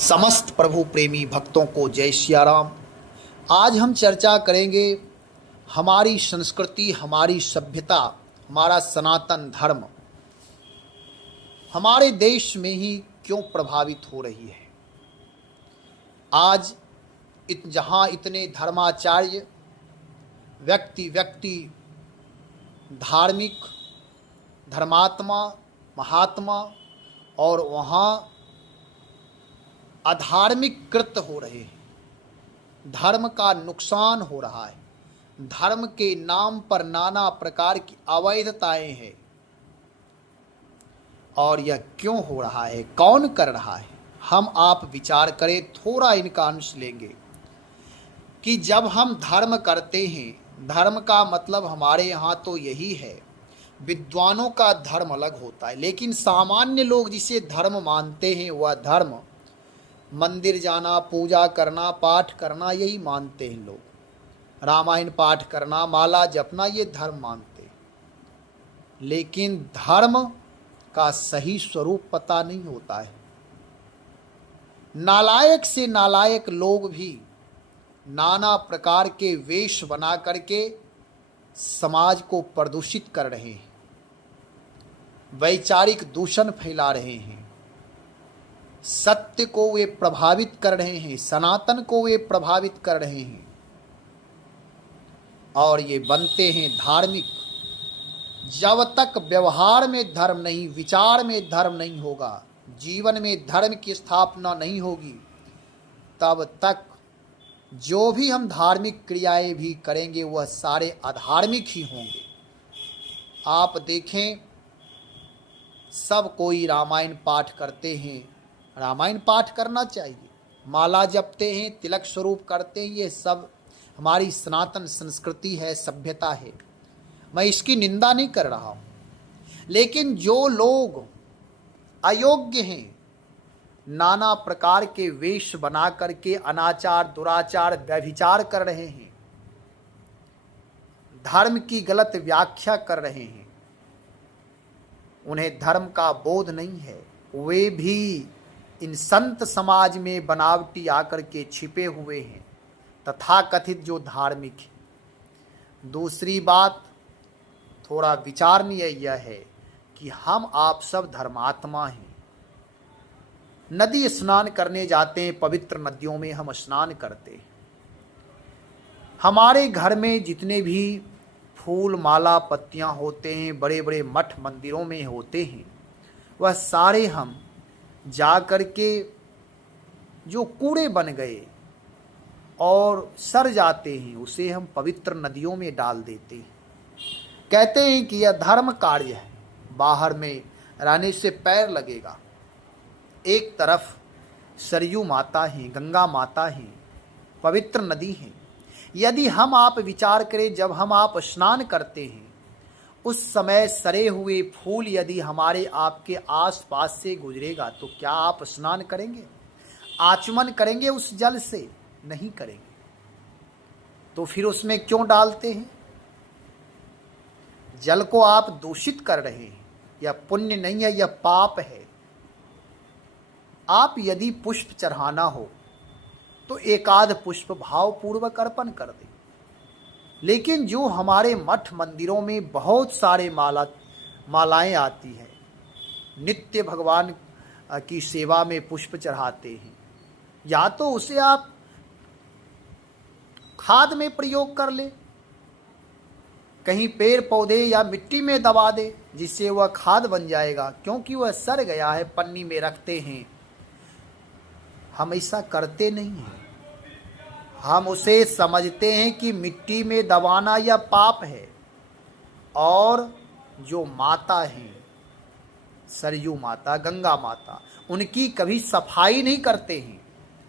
समस्त प्रभु प्रेमी भक्तों को जय सिया राम। आज हम चर्चा करेंगे हमारी संस्कृति, हमारी सभ्यता, हमारा सनातन धर्म हमारे देश में ही क्यों प्रभावित हो रही है। आज जहाँ इतने धर्माचार्य व्यक्ति धार्मिक धर्मात्मा महात्मा और वहाँ अधार्मिक कृत्य हो रहे हैं, धर्म का नुकसान हो रहा है, धर्म के नाम पर नाना प्रकार की अवैधताएं हैं। और यह क्यों हो रहा है, कौन कर रहा है, हम आप विचार करें, थोड़ा इनका अंश लेंगे कि जब हम धर्म करते हैं, धर्म का मतलब हमारे यहाँ तो यही है, विद्वानों का धर्म अलग होता है, लेकिन सामान्य लोग जिसे धर्म मानते हैं वह धर्म मंदिर जाना, पूजा करना, पाठ करना, यही मानते हैं लोग। रामायण पाठ करना, माला जपना, ये धर्म मानते हैं। लेकिन धर्म का सही स्वरूप पता नहीं होता है। नालायक से नालायक लोग भी नाना प्रकार के वेश बना करके समाज को प्रदूषित कर रहे हैं, वैचारिक दूषण फैला रहे हैं, सत्य को वे प्रभावित कर रहे हैं, सनातन को वे प्रभावित कर रहे हैं और ये बनते हैं धार्मिक। जब तक व्यवहार में धर्म नहीं, विचार में धर्म नहीं होगा, जीवन में धर्म की स्थापना नहीं होगी, तब तक जो भी हम धार्मिक क्रियाएं भी करेंगे वह सारे अधार्मिक ही होंगे। आप देखें, सब कोई रामायण पाठ करते हैं, रामायण पाठ करना चाहिए, माला जपते हैं, तिलक स्वरूप करते हैं, ये सब हमारी सनातन संस्कृति है, सभ्यता है। मैं इसकी निंदा नहीं कर रहा हूँ, लेकिन जो लोग अयोग्य हैं, नाना प्रकार के वेश बना करके अनाचार, दुराचार, व्यभिचार कर रहे हैं, धर्म की गलत व्याख्या कर रहे हैं, उन्हें धर्म का बोध नहीं है, वे भी इन संत समाज में बनावटी आकर के छिपे हुए हैं, तथाकथित जो धार्मिक है। दूसरी बात थोड़ा विचारणीय यह है कि हम आप सब धर्मात्मा हैं। नदी स्नान करने जाते हैं, पवित्र नदियों में हम स्नान करते हैं। हमारे घर में जितने भी फूल माला पत्तियां होते हैं, बड़े बड़े मठ मंदिरों में होते हैं, वह सारे हम जा कर के जो कूड़े बन गए और सड़ जाते हैं, उसे हम पवित्र नदियों में डाल देते हैं। कहते हैं कि यह धर्म कार्य है, बाहर में रहने से पैर लगेगा। एक तरफ सरयू माता है, गंगा माता है, पवित्र नदी है। यदि हम आप विचार करें, जब हम आप स्नान करते हैं उस समय सड़े हुए फूल यदि हमारे आपके आस पास से गुजरेगा तो क्या आप स्नान करेंगे, आचमन करेंगे उस जल से? नहीं करेंगे। तो फिर उसमें क्यों डालते हैं? जल को आप दूषित कर रहे हैं। यह पुण्य नहीं है, यह पाप है। आप यदि पुष्प चढ़ाना हो तो एकाध पुष्प भावपूर्वक अर्पण कर दें, लेकिन जो हमारे मठ मंदिरों में बहुत सारे मालाएं आती हैं, नित्य भगवान की सेवा में पुष्प चढ़ाते हैं, या तो उसे आप खाद में प्रयोग कर ले, कहीं पेड़ पौधे या मिट्टी में दबा दे, जिससे वह खाद बन जाएगा, क्योंकि वह सड़ गया है, पन्नी में रखते हैं। हम ऐसा करते नहीं हैं। हम उसे समझते हैं कि मिट्टी में दबाना यह पाप है। और जो माता हैं, सरयू माता, गंगा माता, उनकी कभी सफाई नहीं करते हैं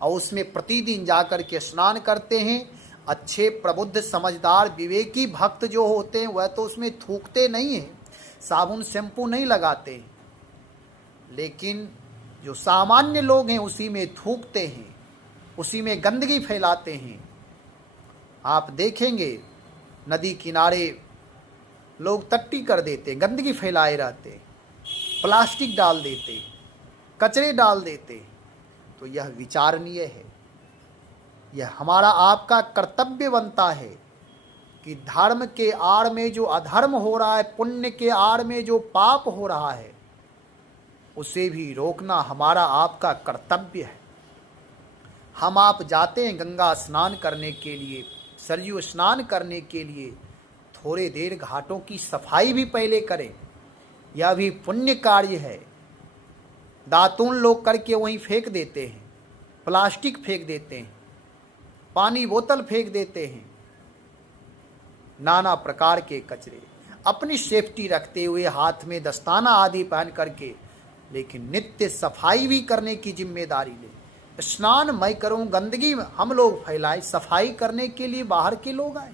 और उसमें प्रतिदिन जाकर के स्नान करते हैं। अच्छे प्रबुद्ध समझदार विवेकी भक्त जो होते हैं वह तो उसमें थूकते नहीं हैं, साबुन शैम्पू नहीं लगाते हैं, लेकिन जो सामान्य लोग हैं उसी में थूकते हैं, उसी में गंदगी फैलाते हैं। आप देखेंगे नदी किनारे लोग टट्टी कर देते, गंदगी फैलाए रहते, प्लास्टिक डाल देते, कचरे डाल देते। तो यह विचारणीय है। यह हमारा आपका कर्तव्य बनता है कि धर्म के आड़ में जो अधर्म हो रहा है, पुण्य के आड़ में जो पाप हो रहा है, उसे भी रोकना हमारा आपका कर्तव्य है। हम आप जाते हैं गंगा स्नान करने के लिए, सरयू स्नान करने के लिए, थोड़े देर घाटों की सफाई भी पहले करें। यह भी पुण्य कार्य है। दातून लोग करके वहीं फेंक देते हैं, प्लास्टिक फेंक देते हैं, पानी बोतल फेंक देते हैं, नाना प्रकार के कचरे, अपनी सेफ्टी रखते हुए हाथ में दस्ताना आदि पहन करके, लेकिन नित्य सफाई भी करने की जिम्मेदारी ले। स्नान मैं करूं, गंदगी हम लोग फैलाएं, सफाई करने के लिए बाहर के लोग आए।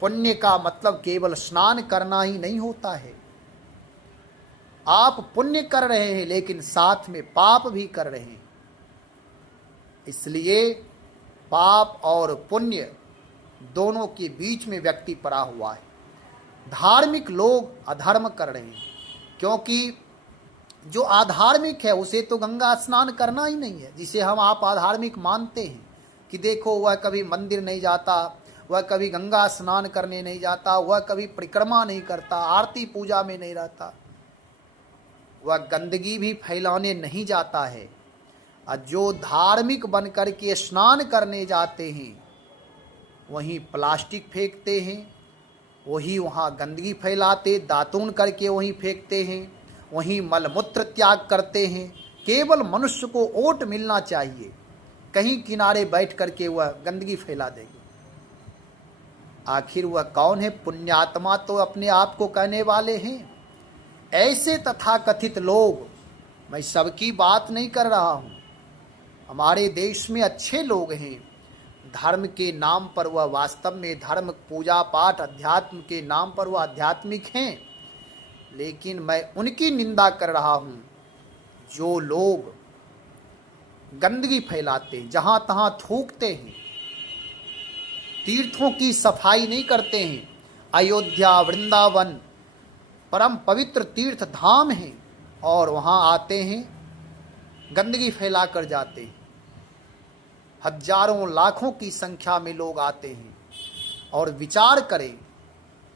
पुण्य का मतलब केवल स्नान करना ही नहीं होता है। आप पुण्य कर रहे हैं लेकिन साथ में पाप भी कर रहे हैं। इसलिए पाप और पुण्य दोनों के बीच में व्यक्ति पड़ा हुआ है। धार्मिक लोग अधर्म कर रहे हैं, क्योंकि जो अधार्मिक है उसे तो गंगा स्नान करना ही नहीं है। जिसे हम आप अधार्मिक मानते हैं कि देखो वह कभी मंदिर नहीं जाता, वह कभी गंगा स्नान करने नहीं जाता, वह कभी परिक्रमा नहीं करता, आरती पूजा में नहीं रहता, वह गंदगी भी फैलाने नहीं जाता है। और जो धार्मिक बन कर के स्नान करने जाते हैं वहीं प्लास्टिक फेंकते हैं, वही वहाँ गंदगी फैलाते, दातून करके वहीं फेंकते हैं, वहीं मलमूत्र त्याग करते हैं। केवल मनुष्य को ओट मिलना चाहिए, कहीं किनारे बैठ करके वह गंदगी फैला देंगे। आखिर वह कौन है? पुण्यात्मा तो अपने आप को कहने वाले हैं। ऐसे तथाकथित लोग, मैं सबकी बात नहीं कर रहा हूँ, हमारे देश में अच्छे लोग हैं। धर्म के नाम पर वह वास्तव में धर्म, पूजा पाठ, अध्यात्म के नाम पर वह आध्यात्मिक हैं, लेकिन मैं उनकी निंदा कर रहा हूँ जो लोग गंदगी फैलाते हैं, जहाँ तहाँ थूकते हैं, तीर्थों की सफाई नहीं करते हैं। अयोध्या, वृंदावन परम पवित्र तीर्थ धाम हैं और वहाँ आते हैं, गंदगी फैला कर जाते हैं। हजारों लाखों की संख्या में लोग आते हैं। और विचार करें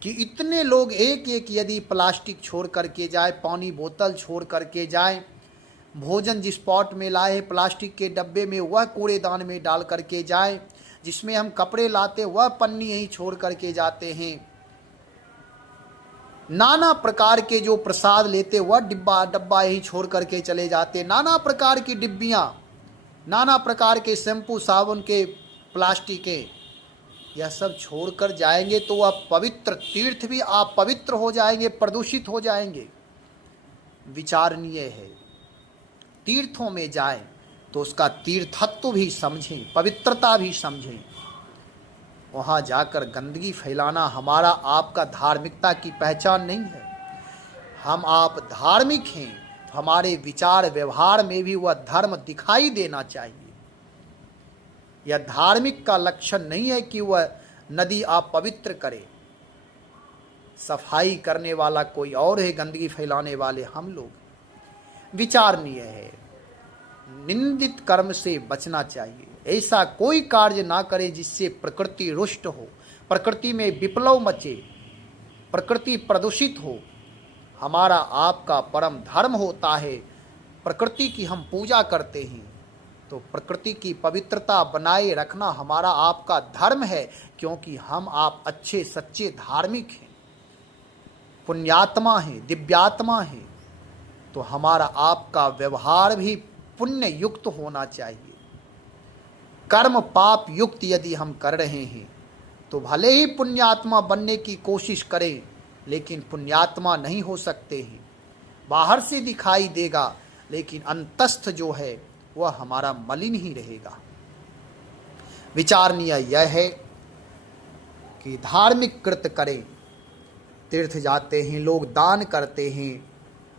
कि इतने लोग एक एक यदि प्लास्टिक छोड़ करके जाए, पानी बोतल छोड़ करके जाए, भोजन जिस पॉट में लाए प्लास्टिक के डब्बे में वह कूड़ेदान में डाल करके जाए, जिसमें हम कपड़े लाते वह पन्नी यहीं छोड़ करके जाते हैं, नाना प्रकार के जो प्रसाद लेते वह डब्बा यहीं छोड़ करके चले जाते, नाना प्रकार की डिब्बियाँ, नाना प्रकार के शैम्पू, साबुन के प्लास्टिकें, यह सब छोड़कर जाएंगे तो वह पवित्र तीर्थ भी आप पवित्र हो जाएंगे, प्रदूषित हो जाएंगे। विचारणीय है, तीर्थों में जाएं तो उसका तीर्थत्व भी समझें, पवित्रता भी समझें। वहाँ जाकर गंदगी फैलाना हमारा आपका धार्मिकता की पहचान नहीं है। हम आप धार्मिक हैं तो हमारे विचार व्यवहार में भी वह धर्म दिखाई देना चाहिए। यह धार्मिक का लक्षण नहीं है कि वह नदी आप पवित्र करे। सफाई करने वाला कोई और है, गंदगी फैलाने वाले हम लोग। विचारणीय है, निंदित कर्म से बचना चाहिए। ऐसा कोई कार्य ना करे जिससे प्रकृति रुष्ट हो, प्रकृति में विप्लव मचे, प्रकृति प्रदूषित हो। हमारा आपका परम धर्म होता है, प्रकृति की हम पूजा करते हैं तो प्रकृति की पवित्रता बनाए रखना हमारा आपका धर्म है, क्योंकि हम आप अच्छे सच्चे धार्मिक हैं, पुण्यात्मा हैं, दिव्यात्मा हैं। तो हमारा आपका व्यवहार भी पुण्य युक्त होना चाहिए। कर्म पाप युक्त यदि हम कर रहे हैं तो भले ही पुण्यात्मा बनने की कोशिश करें, लेकिन पुण्यात्मा नहीं हो सकते हैं। बाहर से दिखाई देगा लेकिन अंतस्थ जो है वह हमारा मलिन ही रहेगा। विचारणीय यह है कि धार्मिक कृत्य करें, तीर्थ जाते हैं लोग, दान करते हैं,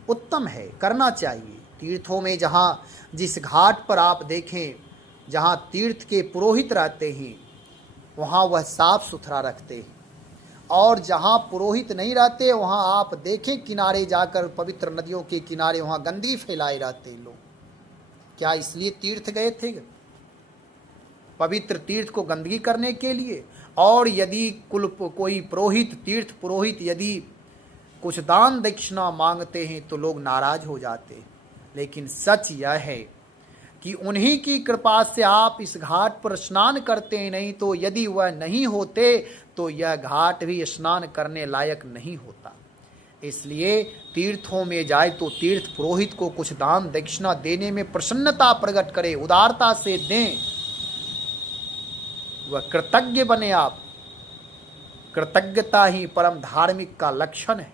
उत्तम है, करना चाहिए। तीर्थों में जहाँ जिस घाट पर आप देखें जहाँ तीर्थ के पुरोहित रहते हैं वहाँ वह साफ सुथरा रखते हैं, और जहाँ पुरोहित नहीं रहते वहाँ आप देखें किनारे जाकर पवित्र नदियों के किनारे वहाँ गंदगी फैलाए रहते हैं लोग। क्या इसलिए तीर्थ गए थे? पवित्र तीर्थ को गंदगी करने के लिए? और यदि कोई पुरोहित, तीर्थ पुरोहित यदि कुछ दान दक्षिणा मांगते हैं तो लोग नाराज हो जाते हैं। लेकिन सच यह है कि उन्हीं की कृपा से आप इस घाट पर स्नान करते हैं, नहीं तो यदि वह नहीं होते तो यह घाट भी स्नान करने लायक नहीं होता। इसलिए तीर्थों में जाए तो तीर्थ पुरोहित को कुछ दान दक्षिणा देने में प्रसन्नता प्रकट करें, उदारता से दें, वह कृतज्ञ बने। आप कृतज्ञता ही परम धार्मिक का लक्षण है।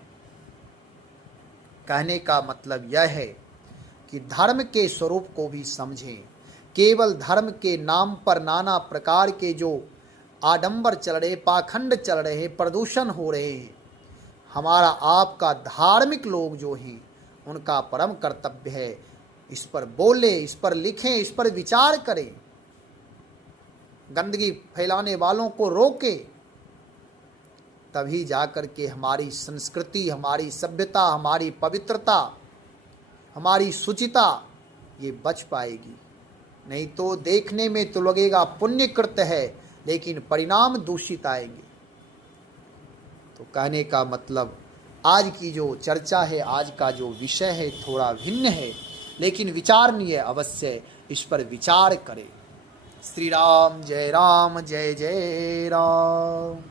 कहने का मतलब यह है कि धर्म के स्वरूप को भी समझें। केवल धर्म के नाम पर नाना प्रकार के जो आडंबर चल रहे, पाखंड चल रहे, प्रदूषण हो रहे हैं, हमारा आपका धार्मिक लोग जो हैं उनका परम कर्तव्य है इस पर बोले, इस पर लिखें, इस पर विचार करें, गंदगी फैलाने वालों को रोके। तभी जाकर के हमारी संस्कृति, हमारी सभ्यता, हमारी पवित्रता, हमारी शुचिता ये बच पाएगी। नहीं तो देखने में तो लगेगा पुण्य कृत्य है, लेकिन परिणाम दूषित आएंगे। तो कहने का मतलब आज की जो चर्चा है, आज का जो विषय है थोड़ा भिन्न है, लेकिन विचारणीय अवश्य, इस पर विचार करें। श्री राम जय जय राम।